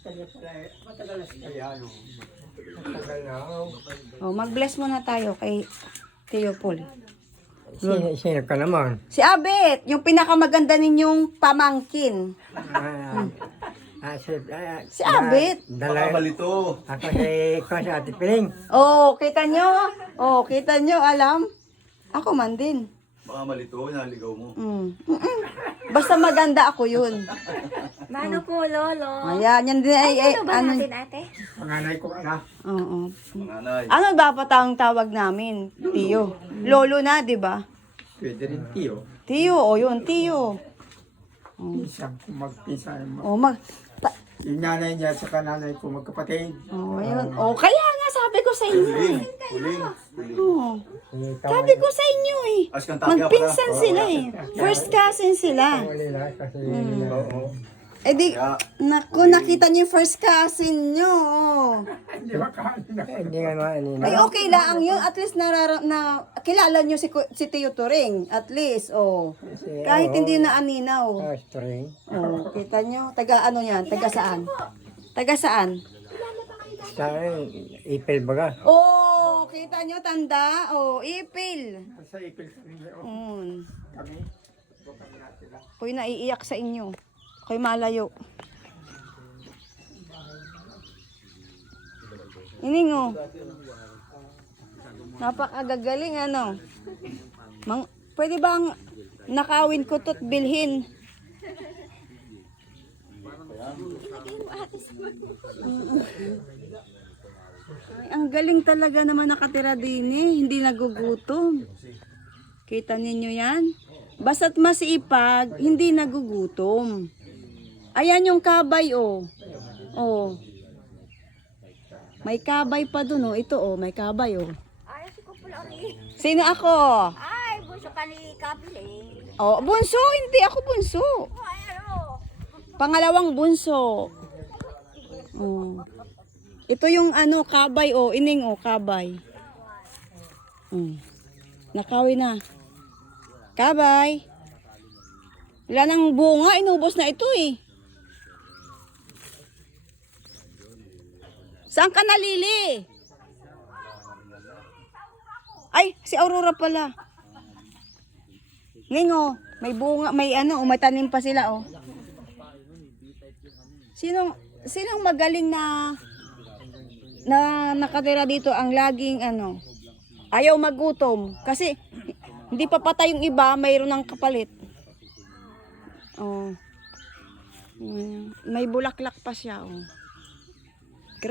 Matagal na siya. Matagal na. Oh, mag-bless muna tayo kay Tio Paul. Sino ka naman? Si Abet, yung pinakamaganda ninyong pamangkin. Si Abet. Malito. Ako si Ate Piling. Oh, kita nyo? Oh, kita nyo, alam? Ako man din. Baka malito, naligaw mo. Basta maganda ako yun. Mano po, lolo. Ayan, yan din ay, Ano ba ano? natin, ate? Panganay ko anak. Oo. Manganay. Ano ba patang tawag namin? Tio. Lolo na, di ba? Pwede rin tiyo. Tio, o yun, Tio. Pisang kung magpisa mo. O, Yung nanay niya sa kananay ko magkapatid. ayun. O, kaya nga sabi ko sa inyo eh. Huling. Oo. Sabi ko sa inyo eh. Magpinsan sila eh. First cousin sila. Wala kasi oo. Eh di, naku, nakita niyo yung first cousin nyo. Hindi nga naman. Ay, okay lang yun. At least kilala niyo si Tio Turing. At least, oh. Kahit hindi na aninaw. String. Oh, kita niyo. Taga ano yan? Taga saan? Taga saan? Sa Ipil baga. Oh, kita niyo tanda. Oh, ipil. Sa Ipil kami. Kami. Ako'y naiiyak sa inyo. Ako'y malayo. Ining oh. Napakagagaling ano. Pwede bang nakawin ko to't bilhin? Ay, ang galing talaga naman nakatira din eh. Hindi nagugutom. Kita ninyo yan? Basta't masipag, hindi nagugutom. Ayan yung kabay oh. Oh. May kabay pa dun oh. Ito oh, may kabay oh. Ay, si Kupula rin. Sino ako? Ay, bunso ka ni Kabili. Oh, bunso, hindi ako bunso. Ay, ano? Pangalawang bunso. Oh. Ito yung ano, kabay oh, ining oh, kabay. Nakawi na. Kabay. Wala nang bunga, inubos na ito eh. Saan ka nalili? Ay, si Aurora pala. Ngingo, may bunga, may ano, may tanim pa sila oh. Sinong magaling na nakatira dito ang laging ano, ayaw magutom kasi hindi pa patay yung iba, mayroon ng kapalit. Oh. May bulaklak pa siya oh.